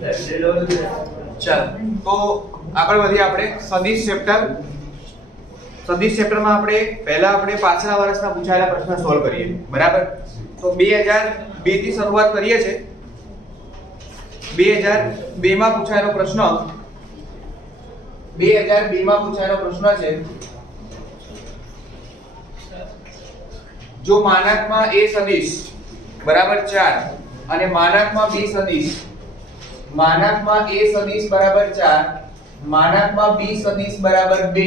ચાલ તો આગળ વધીએ આપણે સદિશ ચેપ્ટરમાં આપણે પહેલા આપણે પાછલા વર્ષના પૂછાયેલા પ્રશ્ન સોલ્વ કરીએ બરાબર તો 2002 થી શરૂઆત કરીએ છે 2002 માં પૂછાયેલો પ્રશ્ન 2002 માં પૂછાયેલો પ્રશ્ન છે જો માનાંકમાં a સદિશ બરાબર 4 અને માનાંકમાં b સદિશ માનાંકમાં a સદિશ બરાબર 4 માનાંકમાં b સદિશ બરાબર 2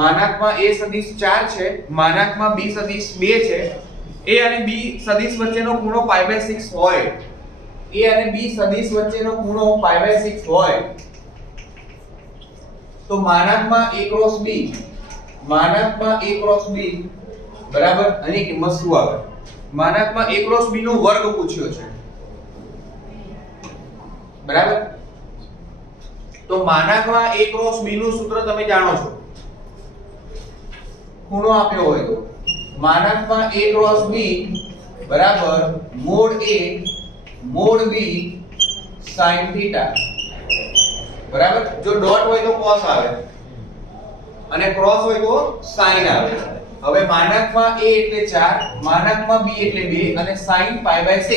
માનાંકમાં a સદિશ 4 છે માનાંકમાં b સદિશ 2 છે a અને b સદિશ વચ્ચેનો ખૂણો π/6 હોય a અને b સદિશ વચ્ચેનો ખૂણો π/6 હોય તો માનાંકમાં a ક્રોસ b બરાબર આની કિંમત શું આવે માનાંકમાં a ક્રોસ b નો વર્ગ પૂછ્યો છે બરાબર તો માનાંકમાં a ક્રોસ b નું સૂત્ર તમે જાણો છો ખૂણો આપ્યો હોય તો માનાંકમાં a ક્રોસ b બરાબર mode a mode b sin theta બરાબર જો ડોટ હોય તો cos આવે અને ક્રોસ હોય તો sin આવે હવે માનાંકમાં a એટલે 4 માનાંકમાં b એટલે 2 અને sin π/6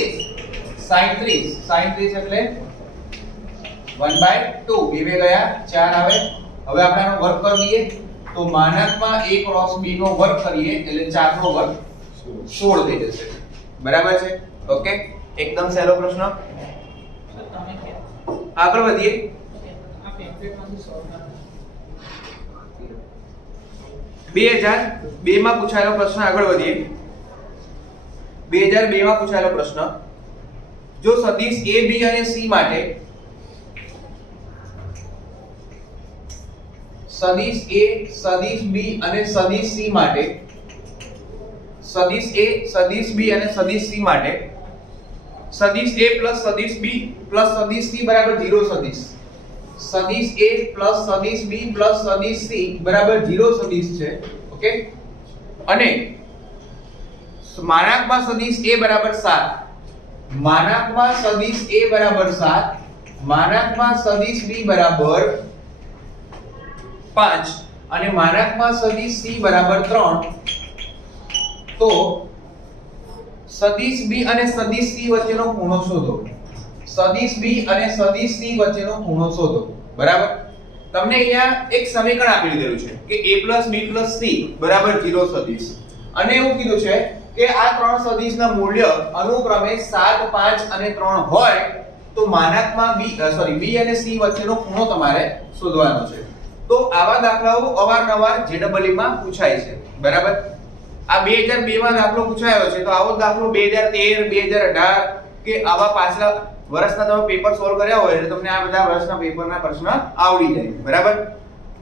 sin 30 એટલે 1/2 બે ગયા 4 આવે હવે આપણે આનો વર્ગ કરી દઈએ તો માનાંકમાં a ક્રોસ b નો વર્ગ કરીએ એટલે 4 નો વર્ગ 16 થઈ જશે બરાબર છે ઓકે એકદમ સહેલો પ્રશ્ન આગળ વધીએ 2002 માં પૂછાયેલો પ્રશ્ન આગળ વધીએ 2002 માં પૂછાયેલો પ્રશ્ન જો સદિશ a b અને c માટે સદિશ a સદિશ b અને સદિશ c માટે સદિશ a સદિશ b અને સદિશ c માટે સદિશ a પ્લસ સદિશ b પ્લસ સદિશ c બરાબર 0 સદિશ સદિશ a પ્લસ સદિશ b પ્લસ સદિશ c બરાબર 0 સદિશ છે ઓકે અને માનાંકમાં સદિશ a બરાબર 7 માનાંકમાં સદિશ a બરાબર 7 માનાંકમાં સદિશ b બરાબર 5 અને માનાંકમાં સદિશ c બરાબર 3 તો સદિશ b અને સદિશ c વચ્ચેનો ખૂણો શોધો સદિશ b અને સદિશ c વચ્ચેનો ખૂણો શોધો બરાબર તમને અહીંયા એક સમીકરણ આપી દીધેલું છે કે a b c બરાબર 0 સદિશ અને એવું કીધું છે કે આ ત્રણ સદિશના મૂલ્ય અનુક્રમે 7 5 અને 3 હોય તો માનાંકમાં b અને c વચ્ચેનો ખૂણો તમારે શોધવાનો છે તો આવા દાખલાઓ અવારનવાર JEE માં પૂછાય છે બરાબર આ 2002 માં દાખલો પૂછાયો છે તો આવો દાખલો 2013 2018 કે આવા પાછલા વર્ષના તમે પેપર સોલ્વ કર્યા હોય એટલે તમને આ બધા વર્ષના પેપરના પ્રશ્ન આવડી જાય બરાબર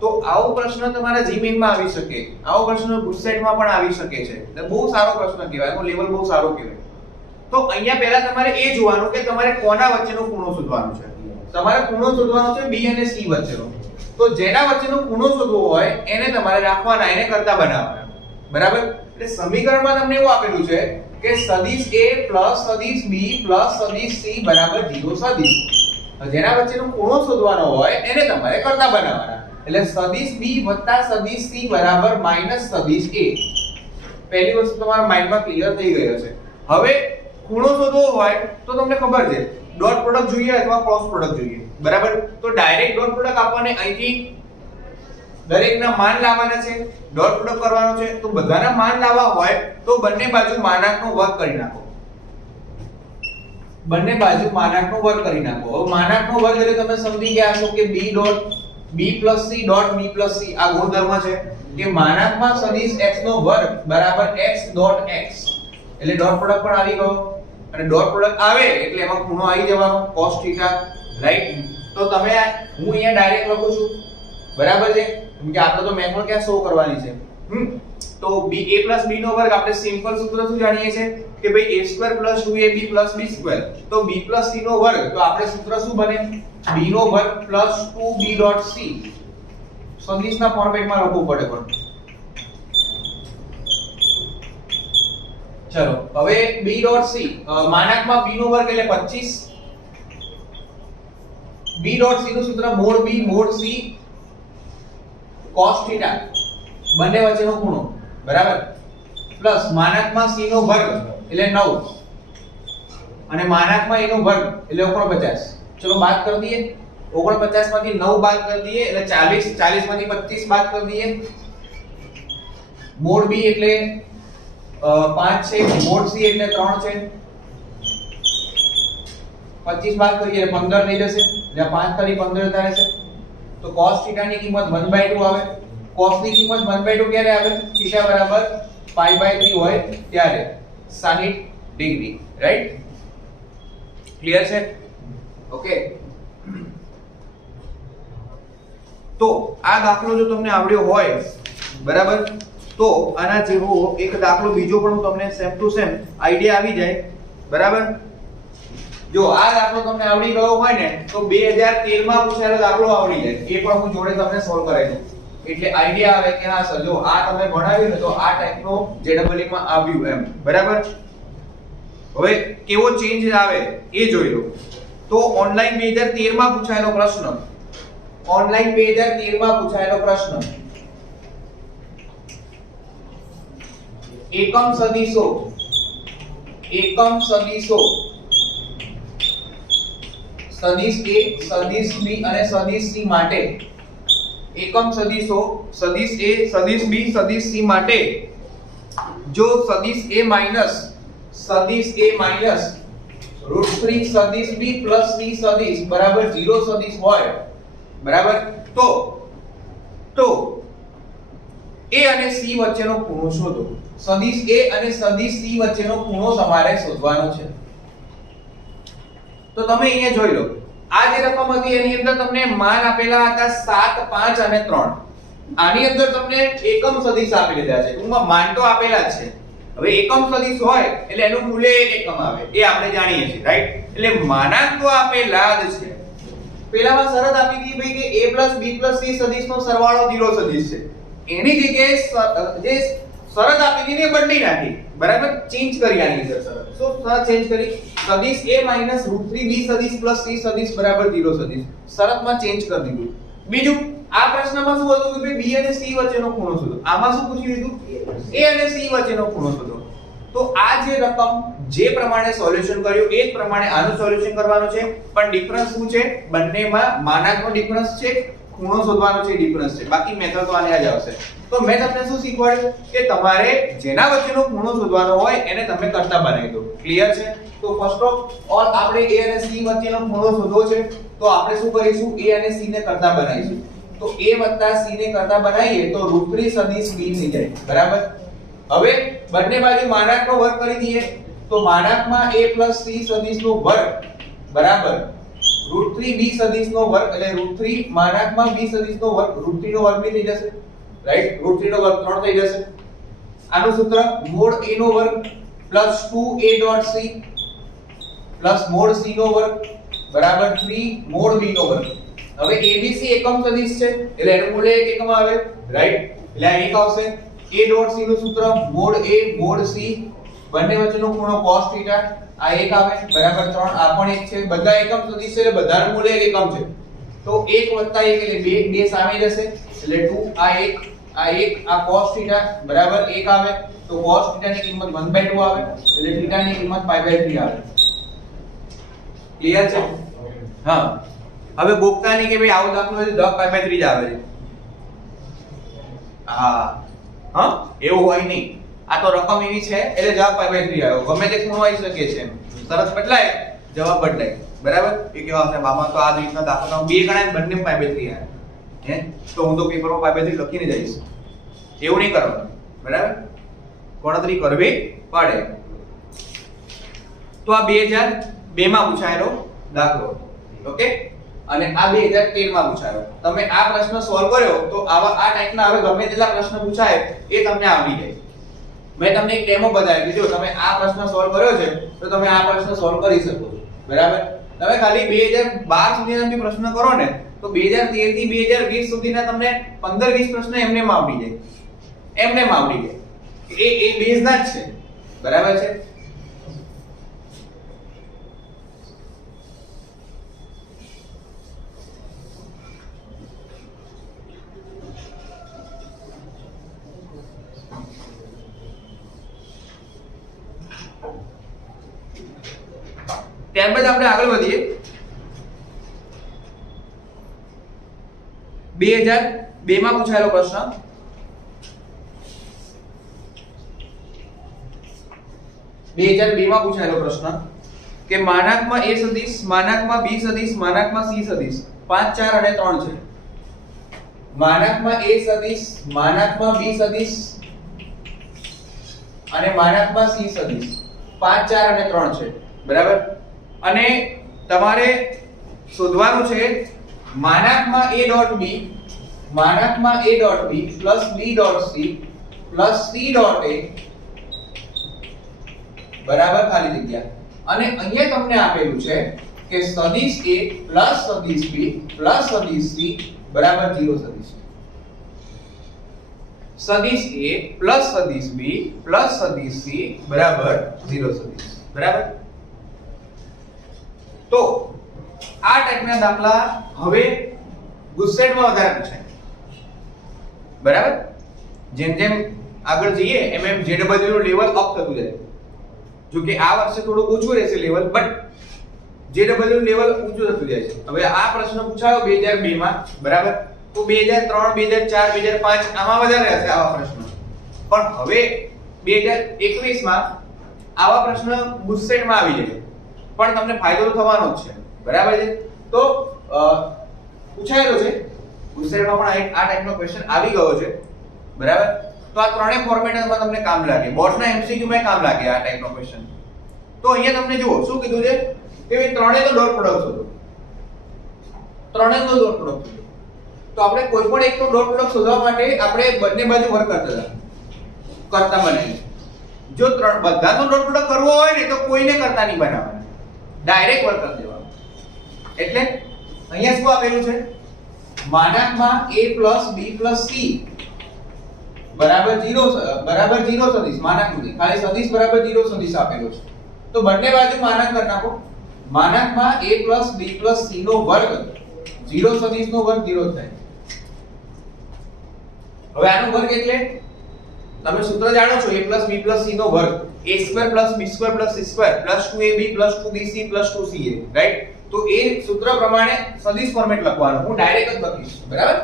તો આવો પ્રશ્ન તમારા જીમેઇન માં આવી શકે આવો પ્રશ્ન ગુજસેટ માં પણ આવી શકે છે એટલે બહુ સારો પ્રશ્ન કહેવાય એનો લેવલ બહુ સારો કહેવાય તો અહીંયા પહેલા તમારે એ જોવાનું કે તમારે કોના વચ્ચેનો ખૂણો શોધવાનો છે તમારે ખૂણો શોધવાનો છે b અને c વચ્ચેનો તો જેના વચ્ચેનો ખૂણો શોધવો હોય એને તમારે રાખવાના એને કરતા બનાવવાના બરાબર એટલે સમીકરણમાં તમને એવું આપેલું છે કે સદિશ a સદિશ b સદિશ c બરાબર 0 સદિશ જેના વચ્ચેનો ખૂણો શોધવાનો હોય એને તમારે કરતા બનાવવાના એટલે સદિશ b સદિશ c બરાબર માઈનસ સદિશ a પહેલી વસ્તુ તમારા માઈન્ડમાં ક્લિયર થઈ ગઈ હશે હવે ખૂણો શોધવો હોય તો તમને ખબર છે ડોટ પ્રોડક્ટ જોઈએ અથવા ક્રોસ પ્રોડક્ટ જોઈએ બરાબર તો ડાયરેક્ટ ડોટ પ્રોડક્ટ આપણને અહીંથી દરેકના માન લાવવાના છે ડોટ પ્રોડક્ટ કરવાનો છે તો બધાના માન લાવવા હોય તો બંને બાજુ માનાંકનો વર્ગ કરી નાખો બંને બાજુ માનાંકનો વર્ગ કરી નાખો હવે માનાંકનો વર્ગ એટલે તમે સમજી ગયા છો કે b + c dot b + c આ ગુણધર્મ છે કે માનાંકમાં સદિશ x નો વર્ગ બરાબર x ડોટ x એટલે ડોટ પ્રોડક્ટ પણ આવી ગયો અને ડોટ પ્રોડક્ટ આવે એટલે એમાં ખૂણો આવી જવાનો cos θ રાઈટ તો તમે હું અહીંયા ડાયરેક્ટ લખું છું બરાબર છે કેમ કે આપણે તો મેથડ ક્યાં શો કરવાની છે તો a + b નો વર્ગ આપણે સિમ્પલ સૂત્ર શું જાણીએ છે કે ભાઈ a² + 2ab + b² તો b + c નો વર્ગ તો આપણે સૂત્ર શું બને b નો વર્ગ + 2b.c સદિશના ફોર્મેટમાં લખવું પડે પણ ચલો હવે b.c માનાંકમાં b નો વર્ગ એટલે 25 b ડોટ c નું સૂત્ર mode b mode c cos theta બંને વચ્ચેનો ખૂણો બરાબર પ્લસ માનાકમાં c નો વર્ગ એટલે 9 અને માનાકમાં a નો વર્ગ એટલે 49. ચલો બાદ કરી દઈએ 49 માંથી 9 બાદ કરી દઈએ એટલે 40 40 માંથી 25 બાદ કરી દઈએ મોડ b એટલે 5 છે મોડ c એટલે 3 છે 25 બાદ કરીએ એટલે 15 થઈ જશે એટલે 5 તારી 15 થાય છે તો cos θ ની કિંમત 1/2 આવે cos ની કિંમત 1/2 ક્યારે આવે θ બરાબર π/3 હોય ત્યારે 60 ડિગ્રી રાઈટ ક્લિયર છે ઓકે તો આ દાખલો જો તમને આવડ્યો હોય બરાબર તો આના જેવો એક દાખલો બીજો પણ હું તમને સેમ ટુ સેમ આઈડિયા આવી જાય બરાબર જો આ દાખલો તમને આવડી ગયો હોય ને તો 2013 માં પૂછાયેલો દાખલો આવડી જાય એ પણ હું જોડે તમને સોલ્વ કરાવી દઉં એટલે આઈડિયા આવે કે હા સર જો આ તમે ભણાવ્યું ને તો આ ટાઈપનો JEE માં આવ્યું એમ બરાબર હવે કેવો ચેન્જ આવે એ જોઈ લો તો ઓનલાઈન 2013 માં પૂછાયેલો પ્રશ્ન ઓનલાઈન 2013 માં પૂછાયેલો પ્રશ્ન એકમ સદિશો સદિશ A સદિશ B અને સદિશ C માટે એકમ સદિશો સદિશ A સદિશ B સદિશ C માટે જો સદિશ A માઈનસ √3 સદિશ B પ્લસ C સદિશ બરાબર 0 સદિશ હોય બરાબર તો A અને C વચ્ચેનો ખૂણો શોધો સદિશ A અને સદિશ C વચ્ચેનો ખૂણો તમારે શોધવાનો છે તો તમે અહીંયા જોઈ લો આ જે રકમ હતી એની અંદર તમને માન આપેલા હતા 7 5 અને 3 આની અંદર તમને એકમ સદિશ આપી દીધા છે ટૂંકમાં માન તો આપેલા જ છે હવે એકમ સદિશ હોય એટલે એનું મૂલ્ય 1 એકમ આવે એ આપણે જાણીએ છીએ રાઈટ એટલે માનાંક તો આપેલા જ છે પહેલામાં શરત આપી હતી ભાઈ કે a b c સદિશનો સરવાળો 0 સદિશ છે એની જગ્યાએ જે શરત આપી હતી ને બદલી નાખી બરાબર ચેન્જ કરી આની અંદર શરત શું શરત ચેન્જ કરી સદિશ a √3 b સદિશ પ્લસ c સદિશ બરાબર 0 સદિશ શરતમાં ચેન્જ કરી દીધું બીજું આ પ્રશ્નમાં શું હતું કે b અને c વચ્ચેનો ખૂણો શોધો આમાં શું પૂછી લીધું a અને c વચ્ચેનો ખૂણો શોધો તો આ જે રકમ જે પ્રમાણે સોલ્યુશન કર્યું એ જ પ્રમાણે આનું સોલ્યુશન કરવાનું છે પણ ડિફરન્સ શું છે બંનેમાં માનાંકનો ડિફરન્સ છે ખૂણો શોધવાનો છે ડિફરન્સ છે બાકી મેથડ તો આને જ આવશે તો મેં તમને શું શીખવાડ્યું કે તમારે જેના વચ્ચેનો ખૂણો શોધવાનો હોય એને તમે કરતા બનાવી દો ક્લિયર છે તો ફર્સ્ટ ઓફ ઓલ આપણે a અને c વચ્ચેનો ખૂણો શોધવો છે તો આપણે શું કરીશું a અને c ને કરતા બનાવીશું તો a c ને કરતા બનાવીએ તો √3 સદિશ b થઈ જાય બરાબર હવે બંને બાજુ માનાંકનો વર્ગ કરી દઈએ તો માનાંકમાં a c સદિશનો વર્ગ બરાબર √3 b સદિશનો વર્ગ એટલે √3 માનાંકમાં b સદિશનો વર્ગ √3 નો વર્ગ બી થઈ જશે રાઈટ √3 નો વર્ગ 3 થઈ જશે આનું સૂત્ર મોડ a નો વર્ગ +2a.c મોડ c નો વર્ગ બરાબર 3 મોડ b નો વર્ગ હવે abc એકમ સદિશ છે એટલે એનું મૂલ્ય 1 એકમ આવે રાઈટ એટલે આ 1 આવશે a.c નું સૂત્ર મોડ a મોડ c બંને વચ્ચેનો ખૂણો cos θ આ 1 આવે બરાબર 3 આ પણ 1 છે બધા એકમ સદિશ છે એટલે બધાનું મૂલ્ય 1 એકમ છે તો 1 + 1 એટલે 2 સામે જશે એટલે 2 આ 1 આ cos θ બરાબર 1 આવે તો cos θ ની કિંમત 1/2 આવે એટલે θ ની કિંમત π/3 આવે ક્લિયર છે હા હવે ગોખતાની કે ભાઈ આવો દાખલો છે 10 π/3 જ આવે છે હા એવું હોય નહીં આ તો રકમ એવી છે એટલે જવાબ π/3 આવ્યો ગમે તે ખૂણો આવી શકે છે શરત બદલાય જવાબ બદલાય બરાબર એ કેવા આવશે આમાં તો આ રીતના દાખલા બે ગણા બંને π/3 આવ્યા હે તો હું તો પેપરમાં π/3 લખીને જઈશ એવું નહીં કરવાનું બરાબર ગણતરી કરવી પડે તો આ 2002 માં પૂછાયેલો દાખલો ઓકે અને આ 2013 માં પૂછાયો તમે આ પ્રશ્ન સોલ્વ કર્યો તો આવા આ ટાઈપના હવે ગમે તેટલા પ્રશ્ન પૂછાય એ તમને આવડી જાય મેં તમને એક ડેમો બતાવ્યો કે જો તમે આ પ્રશ્ન સોલ્વ કર્યો છે તો તમે આ પ્રશ્ન સોલ્વ કરી શકો છો બરાબર તમે ખાલી 2012 સુધીના બી પ્રશ્ન કરો ને તો 2013 થી 2020 સુધીના તમને 15-20 પ્રશ્ન એમનેમ આવડી જાય એ બેઝ ના જ છે બરાબર છે ત્યારબાદ આપણે આગળ વધીએ 2002 માં પૂછાયેલો પ્રશ્ન 2002 માં પૂછાયેલો પ્રશ્ન કે માનાંકમાં a સદિશ માનાંકમાં b સદિશ માનાંકમાં c સદિશ 5 4 અને 3 છે માનાંકમાં a સદિશ માનાંકમાં b સદિશ અને માનાંકમાં c સદિશ 5 4 અને 3 છે બરાબર અને તમારે શોધવાનું છે માનાંકમાં a dot b માનાંકમાં a dot b plus b dot c plus c dot a બરાબર ખાલી જગ્યા અને અહીંયા તમને આપેલું છે કે સદિશ a પ્લસ સદિશ b પ્લસ સદિશ c બરાબર 0 સદિશ સદિશ a પ્લસ સદિશ b પ્લસ સદિશ c બરાબર 0 સદિશ બરાબર તો આ ટાઈપના દાખલા હવે ગુસ્સેટમાં વધારે પૂછાય બરાબર જેમ જેમ આગળ જઈએ એમ એમ JW નું લેવલ અપ થતું જાય જો કે આ વર્ષે થોડું ઓછું રહેશે લેવલ બટ JW નું લેવલ ઊંચું થતું જાય છે હવે આ પ્રશ્ન પૂછાયો 2002 માં બરાબર તો 2003 2004 2005 આમાં વધારે હશે આવા પ્રશ્નો પણ હવે 2021 માં આવા પ્રશ્ન ગુસ્સેટમાં આવી જાય પણ તમને ફાયદો તો થવાનો જ છે બરાબર છે તો પૂછાયેલો છે ગુસ્સેટમાં પણ આ ટાઈપનો ક્વેશ્ચન આવી ગયો છે બરાબર તો આ ત્રણેય ફોર્મેટમાં તમને કામ લાગે બોર્ડના MCQ માં કામ લાગે આ ટાઈપનો ક્વેશ્ચન તો અહીંયા તમને જુઓ શું કીધું છે કે ત્રણેય તો ડોટ પ્રોડક્ટ શોધો ત્રણેય તો ડોટ પ્રોડક્ટ શોધો તો આપણે કોઈ પણ એકનો ડોટ પ્રોડક્ટ શોધવા માટે આપણે બંને બાજુ વર્ક કરતા બનાવીએ જો બધાનો ડોટ પ્રોડક્ટ કરવો હોય ને તો કોઈને કરતા નહીં બનાવવાના ડાયરેક્ટ વર્ક કરી દેવાનું એટલે અહીંયા શું આપેલું છે માનાંકમાં a b c બરાબર 0 સદિશ માનાંક સુધી ખાલી સદિશ બરાબર 0 સદિશ આપેલો છે તો બંને બાજુ માનાંક કરી નાખો માનાંકમાં a b c નો વર્ગ 0 સદિશ નો વર્ગ 0 થાય હવે આનો વર્ગ એટલે તમે સૂત્ર જાણો છો a b c નો વર્ગ a2 b2 c2 2ab 2bc 2ca right તો એ સૂત્ર પ્રમાણે સદિશ ફોર્મેટ લખવાનું હું ડાયરેક્ટ જ લખીશ બરાબર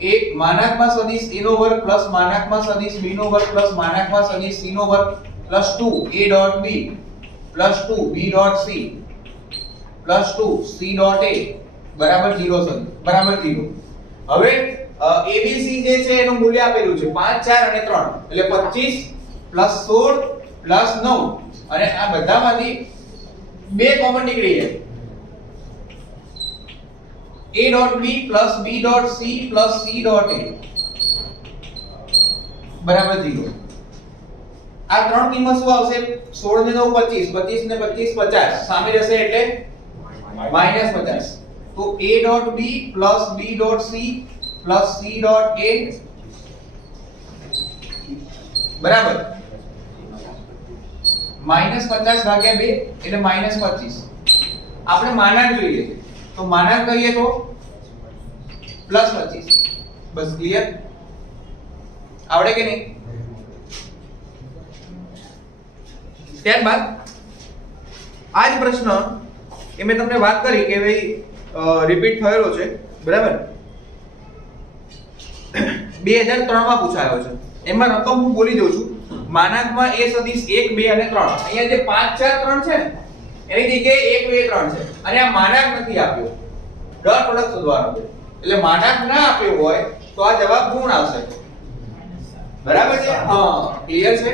એક માનાંકમાં સદિશ a નો વર્ગ પ્લસ માનાંકમાં સદિશ b નો વર્ગ પ્લસ માનાંકમાં સદિશ c નો વર્ગ plus 2 a dot b plus 2 b dot c plus 2 c dot a બરાબર 0 સદિશ બરાબર 0 હવે abc જે છે એનું મૂલ્ય આપેલું છે 5 4 અને 3 એટલે 25 પ્લસ 16 પ્લસ 9 અને આ બધામાંથી બે કોમન નીકળી જાય a dot b plus b dot c plus c dot a બરાબર 0 આ ત્રણ કિંમત શું આવશે 16 ને 9 25 25 ને 25 50 સામે જશે એટલે -50 તો a dot b plus b dot c plus c dot a બરાબર -50 ભાગ્યા 2 એટલે -25 આપણે માનાંક જોઈએ છે તો માનાંક કરીએ તો +25 બસ ક્લિયર આવડે કે નહીં ત્યારબાદ આ જ પ્રશ્ન એ મેં તમને વાત કરી કે ભાઈ રિપીટ થયેલો છે બરાબર 2003 માં પૂછાયો છે એમાં રકમ હું બોલી દઉં છું માનાંકમાં a સદિશ 1 2 અને 3 અહીંયા જે 5 4 3 છે ને એની જગ્યાએ 1 2 3 છે અને આ માનાંક નથી આપ્યો ડોટ પ્રોડક્ટ શોધવાનો છે એટલે માનાંક ના આપ્યો હોય તો આ જવાબ ગુણ આવશે બરાબર છે હા ક્લિયર છે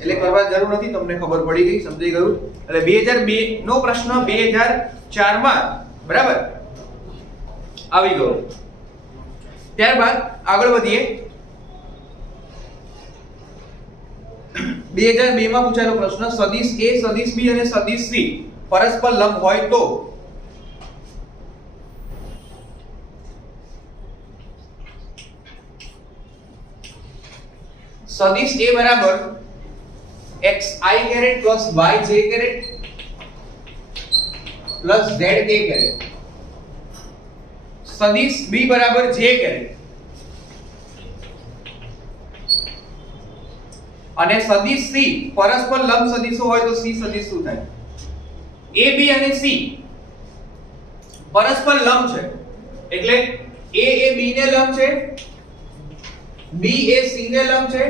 એટલે કરવા જરૂર નથી તમને ખબર પડી ગઈ સમજી ગયું એટલે 2002 નો પ્રશ્ન 2004 માં બરાબર આવી ગયો ત્યારબાદ આગળ વધીએ 2002 માં પૂછાયેલો પ્રશ્ન સદિશ a સદિશ b અને સદિશ c પરસ્પર લંબ હોય તો સદિશ a બરાબર xi caret plus yj caret plus zk caret सदिश b बराबर j कैरेट અને સદિશ c પરસ્પર લંબ સદિશો હોય તો c સદિશ શું થાય A B અને C પરસ્પર લંબ છે, એટલે A એ B ને લંબ છે, B એ C ને લંબ છે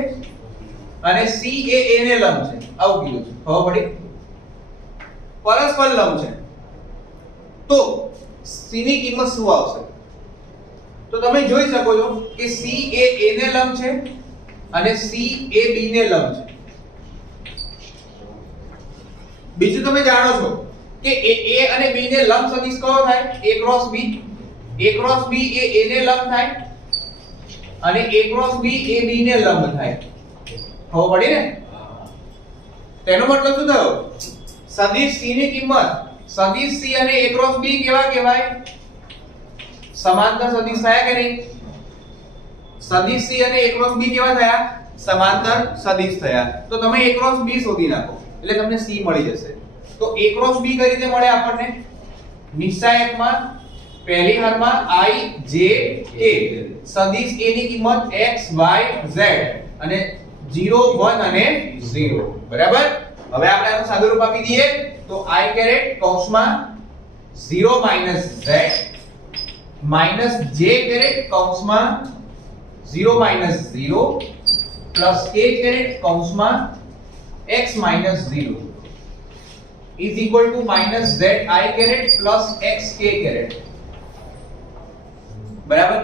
અને C એ A ને લંબ છે. આવું કીધું છે. ખબર પડી? પરસ્પર લંબ છે તો C ની કિંમત શું આવશે? તો તમે જોઈ શકો છો કે C એ A ને લંબ છે અને C એ B ને લંબ છે. બીજું તમે જાણો છો કે A અને B ને લંબ સદિશ કયો થાય? A cross B. A cross B A A ને લંબ થાય અને A cross B A B ને લંબ થાય. ખબર પડી ને? તેનો મતલબ શું થયો? સદિશ C ની કિંમત સદિશ C અને A ક્રોસ B કેવા કહેવાય? સમાંતર સદિશ થયા કે નહીં? સદિશ C અને A ક્રોસ B કેવા થયા? સમાંતર સદિશ થયા. તો તમે A ક્રોસ B શોધી નાખો એટલે તમને C મળી જશે. તો A ક્રોસ B કઈ રીતે મળે આપણને? નિશ્ચાયકમાં પહેલી હારમાં I J K સદિશ A ની કિંમત x y z અને 0 1 અને 0. બરાબર? હવે આપણે આનું સાદુરૂપ આપી દઈએ તો I કેરેટ કૌંસમાં 0 minus z minus j caret કૌંસમાં 0 માઈનસ 0 પ્લસ k કેરેટ કૌંસમાં x minus 0 is equal to minus z I caret plus x k caret. બરાબર?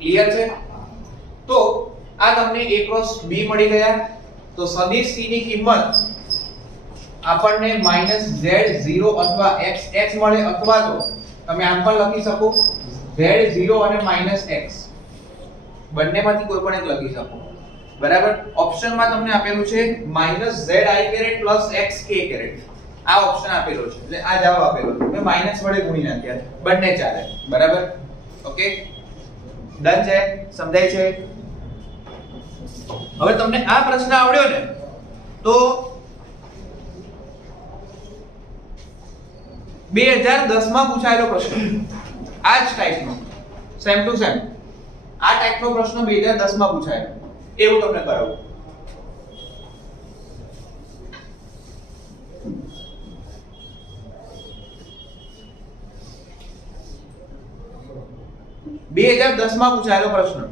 ક્લિયર છે? તો આ તમને A ક્રોસ B મળી ગયા. તો સદિશ C ની કિંમત આપણને -z0 અથવા x મળે અથવા તો તમે આમ પણ લખી શકો z0 અને -x બંનેમાંથી કોઈ પણ એક લખી શકો. બરાબર? ઓપ્શનમાં તમને આપેલું છે -zi caret plus xk caret. આ ઓપ્શન આપેલો છે એટલે આ જવાબ આપેલો છે. મેં માઈનસ વડે ગુણી નાખ્યા. બંને ચાલે. બરાબર? ઓકે? ડન છે? સમજાય છે? હવે તમને આ પ્રશ્ન આવડ્યો ને તો 2010 માં પૂછાયેલો પ્રશ્ન આ જ ટાઈપનો સેમ ટુ સેમ આ ટાઈપનો પ્રશ્ન 2010 માં પૂછાયેલો એવું તમને કરાવું. બે 2010 માં પૂછાયેલો પ્રશ્ન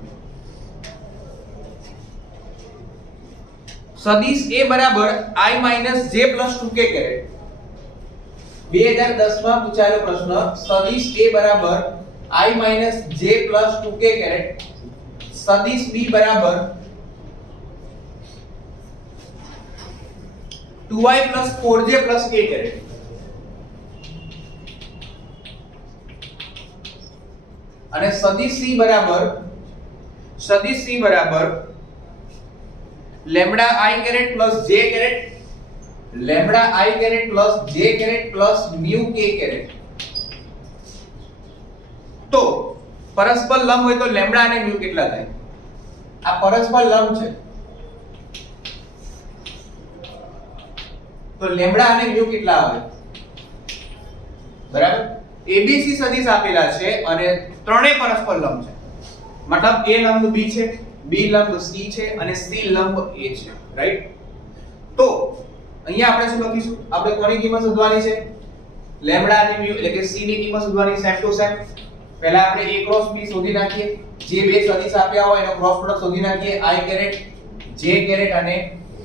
સદિશ A બરાબર I - j + 2k કેરેટ. 2010 માં પૂછાયેલો પ્રશ્ન સદિશ A બરાબર I - j + 2k કેરેટ સદિશ B બરાબર 2i + 4j + k કેરેટ. અને સદિશ C બરાબર lambda I caret plus J caret lambda I caret plus J caret plus mu K caret. તો પરસ્પર લંબ હોય તો લેમ્બડા અને મ્યુ કેટલા થાય? આ પરસ્પર લંબ છે તો લેમ્બડા અને મ્યુ કેટલા આવે? બરાબર? ABC સદિશ આપેલા છે અને ત્રણેય પરસ્પર લંબ છે. મતલબ A લંબ B છે, B લંબ C છે અને C લંબ A છે. રાઈટ? તો અહીંયા આપણે શું લખીશું? આપણે કોની કિંમત શોધવાની છે? લેમ્બડા અને મ્યુ એટલે કે C ની કિંમત શોધવાની. સેમ ટુ સેમ પહેલા આપણે A ક્રોસ B શોધી નાખીએ. જે બે સદિશ આપ્યા હોય એનો ક્રોસ પ્રોડક્ટ શોધી નાખીએ. I કેરેટ J કેરેટ અને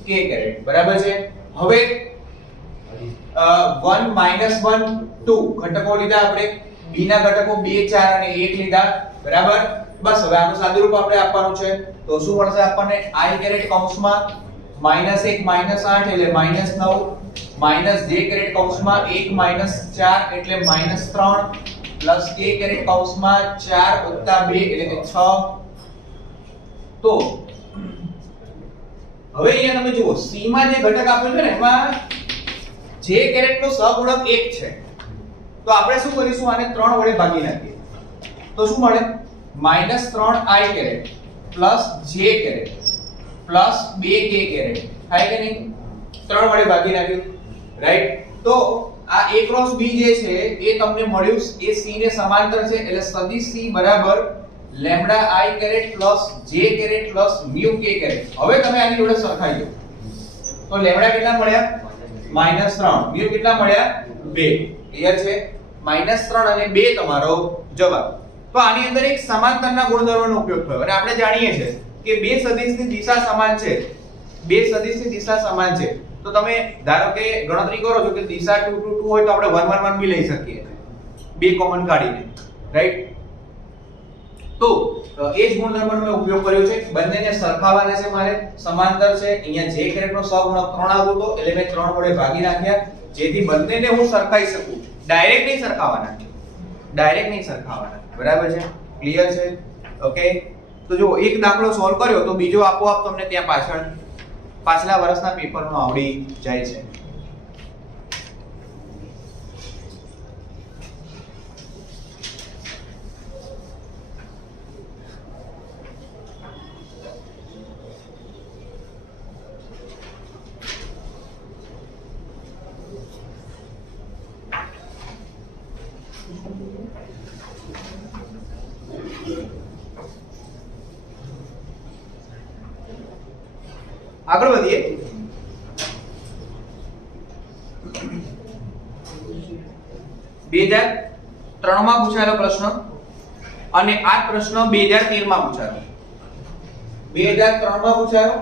K કેરેટ. બરાબર છે? હવે 1 -1 2 ઘટકો લીધા આપણે. B ના ઘટકો 2 4 અને 1 લીધા. બરાબર? બસ હવે આનું સાદુરૂપ આપણે આપવાનું છે. તો શું મળશે આપણને? I કેરેટ કૌંસમાં -1 -8 એટલે -9 -j કેરેટ કૌંસમાં 1 -4 એટલે -3 પ્લસ k કેરેટ કૌંસમાં 4 + 2 એટલે કે 6. તો હવે અહીંયા તમે જુઓ C માં જે ઘટક આપ્યો છે ને એમાં j કેરેટ નો સહગુણક 1 છે. તો આપણે શું કરીશું? આને 3 વડે ભાગી નાખીએ. તો શું મળે? -3i caret plus j caret plus 2k caret થાય કે નહીં? 3 વડે ભાગી નાખ્યું. રાઈટ? તો આ A ક્રોસ B જે છે એ તમને મળ્યું એ C ને સમાંતર છે એટલે સદિશ C બરાબર lambda I caret plus j caret plus mu k caret. હવે તમે આની જોડે સરખાઈ દો તો લેમ્બડા કેટલા મળ્યા? -3 mu કેટલા મળ્યા 2 ક્લિયર છે -3 અને 2 તમારો જવાબ તો આની અંદર એક સમાંતરના ગુણધર્મનો ઉપયોગ થયો અને આપણે જાણીએ છીએ કે બે સદિશની દિશા સમાન છે બે સદિશની દિશા સમાન છે તો તમે ધારો કે ગણતરી કરો છો કે દિશા 2 2 2 હોય તો આપણે 1 1 1 બી લઈ શકીએ બે કોમન કાઢીને રાઈટ તો એ જ ગુણધર્મનો મેં ઉપયોગ કર્યો છે બંનેને સરખાવવાના છે મારે સમાંતર છે અહીંયા જે કેરેટનો સહગુણક 3 આવતો હતો એટલે મેં 3 વડે ભાગી નાખ્યા જેથી બંનેને હું સરખાઈ શકું ડાયરેક્ટ નહીં સરખાવવાના બરાબર છે ક્લિયર છે ઓકે તો જો એક દાખલો સોલ્વ કર્યો તો બીજો આપોઆપ તમને ત્યાં પાછલા વર્ષના પેપરનો આવડી જાય છે આગળ વધીએ 2003 માં પૂછાયેલો પ્રશ્ન અને આ પ્રશ્ન 2013 માં પૂછાયો 2003 માં પૂછાયો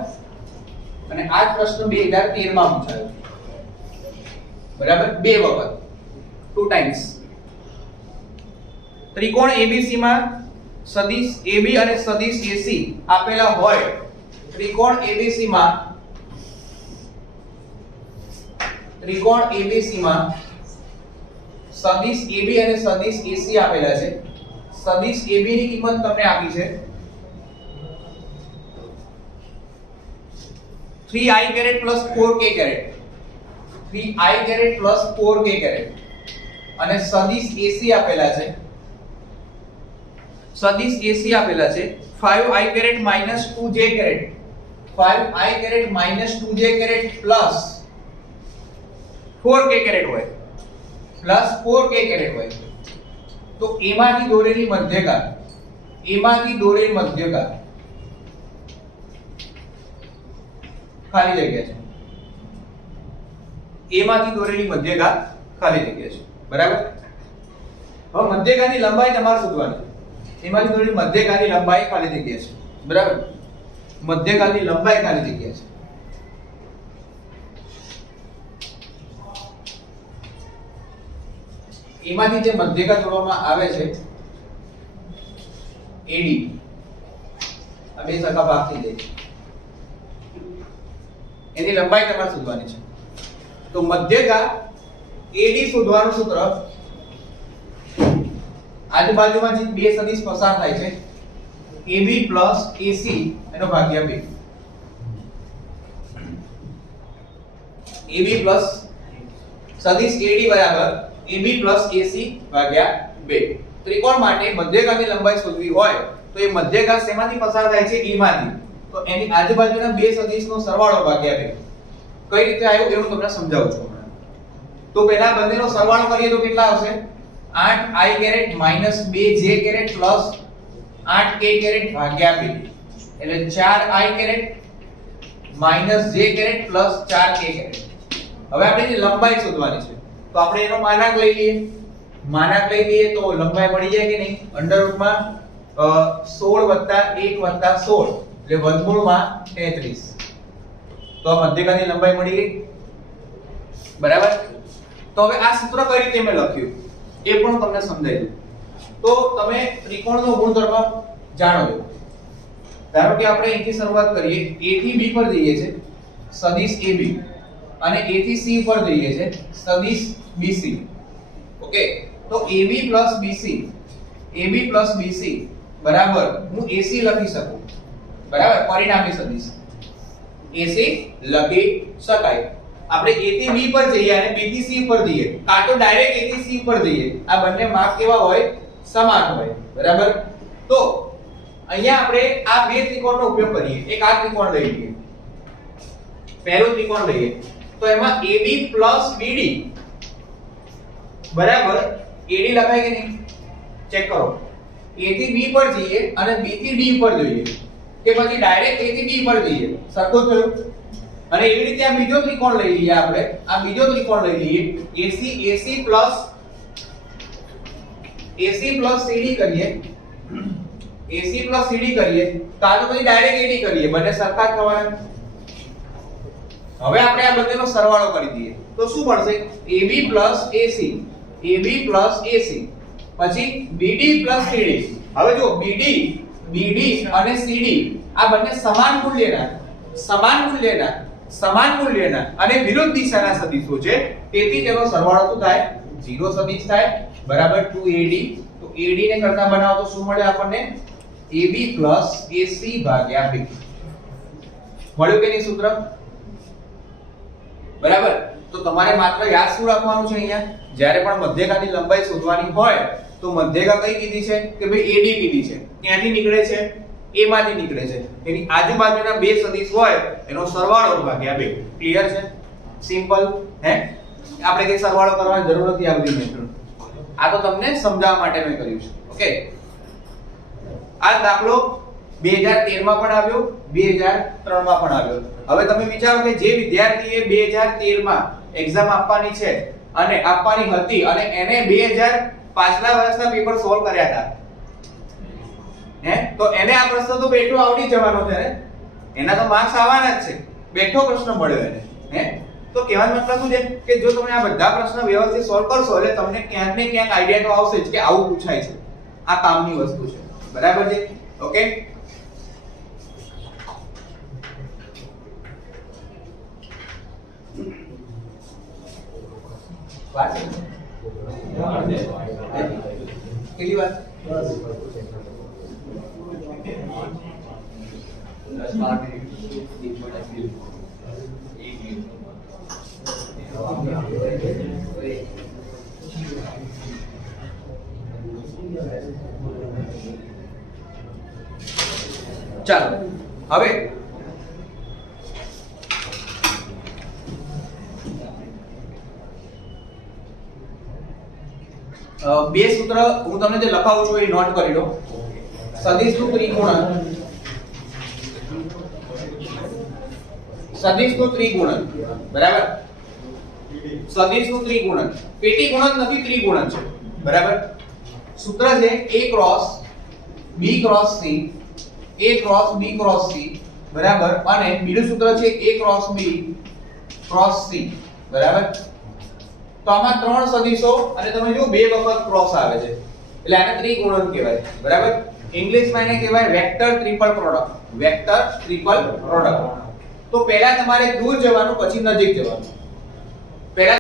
અને આ પ્રશ્ન 2013 માં પૂછાયો બરાબર બે વખત ટુ ટાઈમ્સ ત્રિકોણ ABC માં સદિશ AB અને સદિશ AC આપેલા હોય ત્રિકોણ ABC માં સદિશ AB અને સદિશ AC આપેલા છે સદિશ AB ની કિંમત તમને આપી છે 3i caret plus 4k caret 3i caret plus 4k caret અને સદિશ AC આપેલા છે 5i caret minus 2j caret 5i caret minus 2j caret plus 4k caret હોય plus 4k caret હોય તો એમાંથી દોરેલી મધ્યકા ખાલી જગ્યા છે એમાંથી દોરેલી મધ્યકા ખાલી જગ્યા છે બરાબર હવે મધ્યકાની લંબાઈ તમારે શોધવાની એમાંથી દોરેલી મધ્યકાની લંબાઈ ખાલી જગ્યા છે બરાબર મધ્યકાની લંબાઈ ખાલી જગ્યા છે એમાંથી જે મધ્યકા દોરવામાં આવે છે AD આ બે સરખા ભાગ થઈ જાય એની લંબાઈ તમારે શોધવાની છે તો મધ્યકા AD શોધવાનું સૂત્ર આજુબાજુમાં જે બે સદિશ પસાર થાય છે AB plus AC એનો ભાગ્યા 2 AB plus સદિશ AD બરાબર AB plus AC ભાગ્યા 2 ત્રિકોણ માટે મધ્યકાની લંબાઈ શોધવી હોય તો એ મધ્યકા શેમાંથી પસાર થાય છે E માંથી તો એની આજુબાજુના બે સદિશનો સરવાળો ભાગ્યા 2 કઈ રીતે આવ્યો એ હું તમને સમજાવું છું તો પહેલા બંનેનો સરવાળો કરીએ તો કેટલા આવશે 8i caret minus 2j caret plus 8k caret ભાગ્યા 2 એટલે 4i caret minus j caret plus 4k caret હવે આપણે જે લંબાઈ શોધવાની છે તો આપણે એનો માનાંક લઈ લઈએ તો લંબાઈ મળી જાય કે નહીં અંડરરૂટમાં 16 + 1 + 16 એટલે વર્ગમૂળમાં 33 તો આ મધ્યકાની લંબાઈ મળી ગઈ બરાબર તો હવે આ સૂત્ર કઈ રીતે મેં લખ્યું એ પણ તમને સમજાવી દઉં તો તમે ત્રિકોણનો ગુણધર્મ જાણો છો ધારો કે આપણે અહીંથી શરૂઆત કરીએ A થી B પર જઈએ છે સદિશ AB અને A થી C પર જઈએ છે સદિશ BC ઓકે તો AB plus BC બરાબર હું AC લખી શકું બરાબર પરિણામી સદિશ AC લખી શકાય આપણે A થી B પર જઈએ અને B થી C પર જઈએ કાં તો ડાયરેક્ટ A થી C પર જઈએ આ બંને માપ કેવા હોય સમાન હોય બરાબર તો અહીંયા આપણે આ બે ત્રિકોણનો ઉપયોગ કરીએ એક આ ત્રિકોણ લઈ લઈએ પહેલું ત્રિકોણ લઈએ તો એમાં AB plus BD બરાબર AD લખાય કે નહીં ચેક કરો A થી B પર જઈએ અને B થી D પર જઈએ કે પછી ડાયરેક્ટ A થી B પર જઈએ સરખું થયું અને એવી રીતે આ બીજો ત્રિકોણ લઈ લઈએ આપણે, આ બીજો ત્રિકોણ લઈ લઈએ AC plus CD કરીએ, AC plus CD કરીએ તો આ તો પછી ડાયરેક્ટ AD કરીએ, બંને સરખા થવાના. હવે આપણે આ બંનેનો સરવાળો કરી દઈએ તો શું મળશે? AB plus AC, AB plus AC, પછી BD plus CD. હવે જો BD અને CD આ બંને સમાન મૂલ્યના અને વિરુદ્ધ દિશાના સદિશો છે, તેથી તેનો સરવાળો શું થાય? 0 સદિશ થાય, બરાબર 2AD. તો AD ને કરતા બનાવો તો શું મળે આપણને? AB plus AC ભાગ્યા B. મળ્યું કે નહીં સૂત્ર? બરાબર. તો તમારે માત્ર યાદ શું રાખવાનું છે અહીંયા? જ્યારે પણ મધ્યકાની લંબાઈ શોધવાની હોય તો મધ્યકા કઈ કીધી છે? કે ભાઈ AD કીધી છે. ક્યાંથી નીકળે છે? A માંથી નીકળે છે. એની આજુબાજુના બે સદિશ હોય એનો સરવાળો ભાગ્યા 2. ક્લિયર છે? સિમ્પલ. હે, આપણે કઈ સરવાળો કરવાની જરૂર નથી આ બધી મેથડ. આ તો તમને સમજાવવા માટે મેં કર્યું છે. ઓકે. આ દાખલો 2013 માં પણ આવ્યો, 2003 માં પણ આવ્યો. હવે તમે વિચારો કે જે વિદ્યાર્થીએ 2013 માં એક્ઝામ આપવાની છે અને આપવાની હતી અને એને 2000 પાછલા વર્ષના પેપર સોલ્વ કર્યા હતા, હે, તો એને આ પ્રશ્ન તો બેઠો આવડી જવાનો છે ને, એના તો માર્ક્સ આવવાના જ છે. બેઠો પ્રશ્ન મળ્યો એને, હે. તો કહેવાનો મતલબ શું છે કે જો તમે આ બધા પ્રશ્ન વ્યવસ્થિત સોલ્વ કરશો એટલે તમને ક્યાંક ને ક્યાંક આઈડિયા તો આવશે જ કે આવું પૂછાય છે, આ કામની વસ્તુ છે. બરાબર છે? ઓકે. વાત કેટલી વાત? ચાલો હવે બે સૂત્ર હું તમને જે લખાવું છું એ નોટ કરી લો. સદિશનું ત્રિગુણન, બરાબર? સદિશનું ત્રિગુણન, પેટી ગુણન નથી, ત્રિગુણન છે. બરાબર? સૂત્ર છે A cross B cross C, A cross B cross C, બરાબર? અને બીજું સૂત્ર છે A cross B cross C, બરાબર? તો આમાં ત્રણ સદિશો અને તમે જો બે વખત ક્રોસ આવે છે એટલે આને ત્રિગુણન કહેવાય. બરાબર? ઇંગ્લિશમાં એને કહેવાય વેક્ટર ટ્રિપલ પ્રોડક્ટ. તો પહેલા તમારે દૂર જવાનું પછી નજીક જવાનું. પહેલા